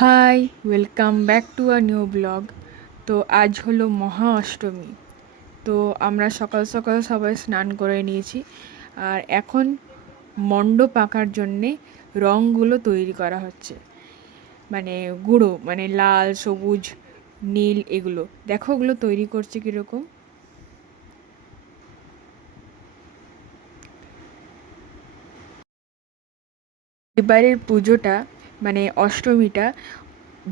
High, welcome back to a new blog. তো আজ হলো মহা অষ্টমী। তো আমরা সকাল সকাল সবাই স্নান করে নিয়েছি। আর এখন মণ্ডপ আঁকার জন্যে রঙগুলো তৈরি করা হচ্ছে। মানে গুঁড়ো, মানে লাল, সবুজ, নীল, এগুলো দেখো ওগুলো তৈরি করছে কীরকম। এবারের পুজোটা, মানে অষ্টমীটা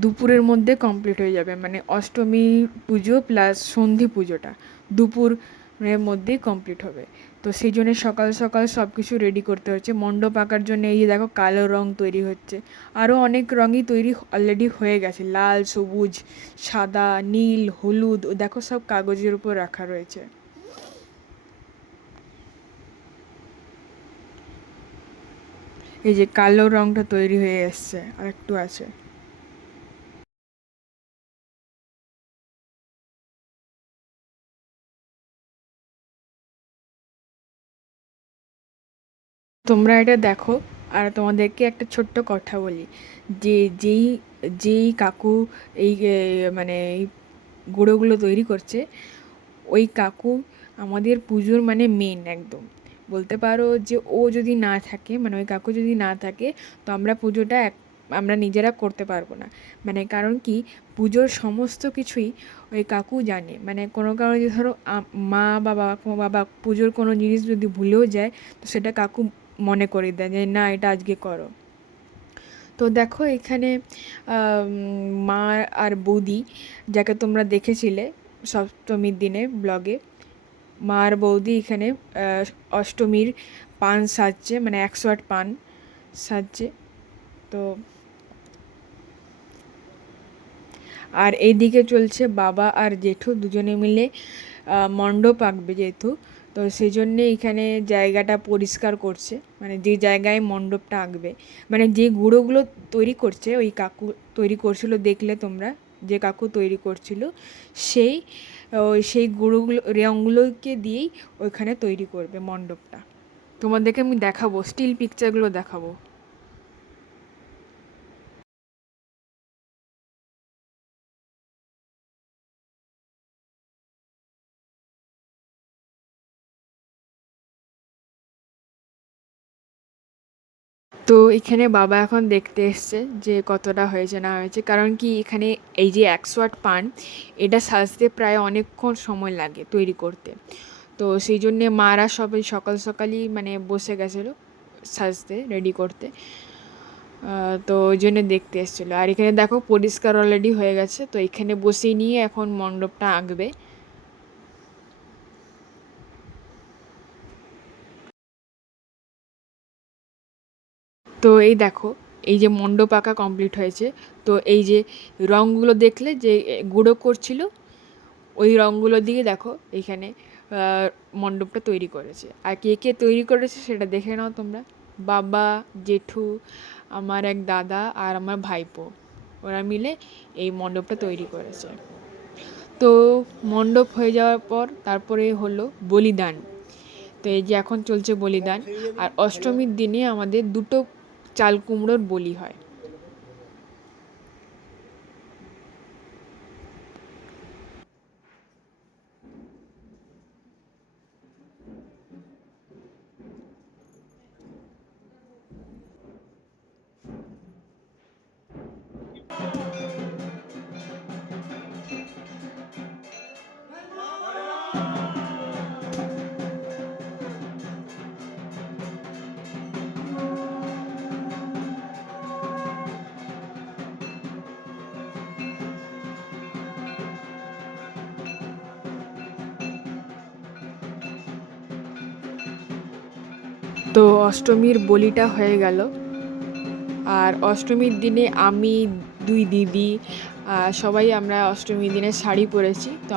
দুপুরের মধ্যে কমপ্লিট হয়ে যাবে। মানে অষ্টমী পুজো প্লাস সন্ধি পুজোটা দুপুরের মধ্যেই কমপ্লিট হবে। তো সেই জন্য সকাল সকাল সব কিছু রেডি করতে হচ্ছে। মণ্ডপ আঁকার জন্য এই যে দেখো কালো রং তৈরি হচ্ছে। আরও অনেক রঙই তৈরি অলরেডি হয়ে গেছে, লাল, সবুজ, সাদা, নীল, হলুদ, ও দেখো সব কাগজের উপর রাখা রয়েছে। এই যে কালো রংটা তৈরি হয়ে এসছে, আর একটু আছে। তোমরা এটা দেখো। আর তোমাদেরকে একটা ছোট্ট কথা বলি, যে যেই যেই কাকু এই মানে এই গুঁড়োগুলো তৈরি করছে, ওই কাকু আমাদের পুজোর মানে মেন একদম বলতে পারো। যে ও যদি না থাকে, মানে ওই কাকু যদি না থাকে, তো আমরা পুজোটা আমরা নিজেরা করতে পারবো না। মানে কারণ কি, পুজোর সমস্ত কিছুই ওই কাকু জানে। মানে কোনো কারণে যদি ধরো মা বা বাবা পুজোর কোনো জিনিস যদি ভুলেও যায়, তো সেটা কাকু মনে করে দেয় যে না, এটা আজকে করো। তো দেখো এখানে মা আর বৌদি, যাকে তোমরা দেখেছিলে সপ্তমীর দিনে ব্লগে, মা আর বৌদি এখানে অষ্টমীর পান সাজছে, মানে 108 পান সাজছে। তো আর এইদিকে চলছে বাবা আর জেঠু দুজনে মিলে মণ্ডপ আঁকবে যেহেতু, তো সেই জন্যে এখানে জায়গাটা পরিষ্কার করছে। মানে যে জায়গায় মণ্ডপটা আঁকবে, মানে যে গুঁড়োগুলো তৈরি করছে ওই কাকু তৈরি করছিল, দেখলে তোমরা যে কাকু তৈরি করছিল, সেই সেই গুঁড়োগুলো রঙগুলোকে দিয়েই ওইখানে তৈরি করবে মণ্ডপটা। তোমাদেরকে আমি দেখাবো, স্টিল পিকচারগুলো দেখাবো। তো এখানে বাবা এখন দেখতে এসছে যে কতটা হয়েছে না হয়েছে। কারণ কি, এখানে এই যে 108 পান, এটা সাজতে প্রায় অনেকক্ষণ সময় লাগে তৈরি করতে। তো সেই জন্যে মারা সবাই সকাল সকালই মানে বসে গেছিলো সাজতে, রেডি করতে। তো ওই জন্য দেখতে এসেছিলো। আর এখানে দেখো পরিষ্কার অলরেডি হয়ে গেছে, তো এখানে বসেই নিয়ে এখন মণ্ডপটা আঁকবে। তো এই দেখো, এই যে মণ্ডপ আঁকা কমপ্লিট হয়েছে। তো এই যে রঙগুলো দেখলে যে গুঁড়ো করছিল, ওই রঙগুলো দিয়ে দেখো এইখানে মণ্ডপটা তৈরি করেছে। আর কে কে তৈরি করেছে সেটা দেখে নাও তোমরা। বাবা, জেঠু, আমার এক দাদা আর আমার ভাইপো, ওরা মিলে এই মণ্ডপটা তৈরি করেছে। তো মণ্ডপ হয়ে যাওয়ার পর তারপরে হলো বলিদান। তো এই যে এখন চলছে বলিদান। আর অষ্টমীর দিনে আমাদের দুটো চাল কুমড়োর বলি হয়। তো অষ্টমীর বলিটা হয়ে গেল। আর অষ্টমীর দিনে আমি, দুই দিদি, সবাই আমরা অষ্টমীর দিনে শাড়ি পরেছি। তো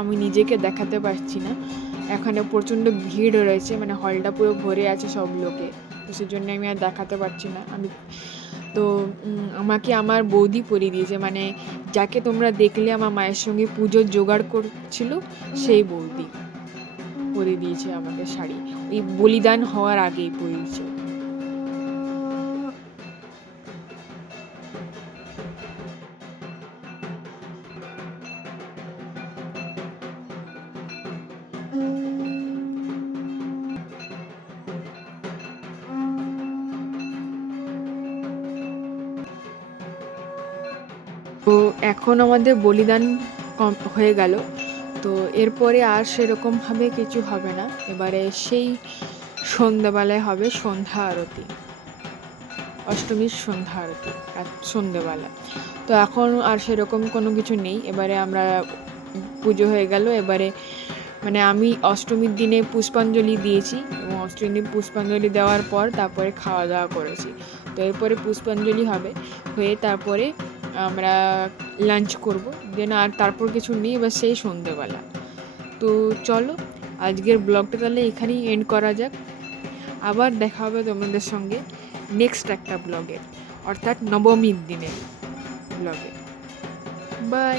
আমি নিজেকে দেখাতে পারছি না, এখানে প্রচণ্ড ভিড় রয়েছে, মানে হলটা পুরো ভরে আছে সব লোকে। তো সেই জন্য আমি আর দেখাতে পারছি না। তো আমাকে আমার বৌদি পরিয়ে দিয়েছে, মানে যাকে তোমরা দেখলে আমার মায়ের সঙ্গে পুজোর জোগাড় করছিল, সেই বৌদি পরিয়ে দিয়েছে আমাকে শাড়ি। ওই বলিদান হওয়ার আগেই পরিয়েছে। তো এখন আমাদের বলিদান হয়ে গেল। তো এরপরে আর সেরকমভাবে কিছু হবে না, এবারে সেই সন্ধ্যাবেলায় হবে সন্ধ্যা আরতি, অষ্টমীর সন্ধ্যা আরতি সন্ধ্যেবেলা। তো এখন আর সেরকম কোনো কিছু নেই, এবারে আমরা পুজো হয়ে গেল। এবারে মানে আমি অষ্টমীর দিনে পুষ্পাঞ্জলি দিয়েছি এবং অষ্টমীর দিন পুষ্পাঞ্জলি দেওয়ার পর তারপরে খাওয়া দাওয়া করেছি। তো এরপরে পুষ্পাঞ্জলি হবে, হয়ে তারপরে আমরা লাঞ্চ করব, দেন আর তারপর কিছু নেই, এবার সেই সন্ধেবেলা। তো চলো আজকের ব্লগটা তাহলে এখানেই এন্ড করা যাক। আবার দেখা হবে তোমাদের সঙ্গে নেক্সট একটা ব্লগে, অর্থাৎ নবমীর দিনের ব্লগে। বাই।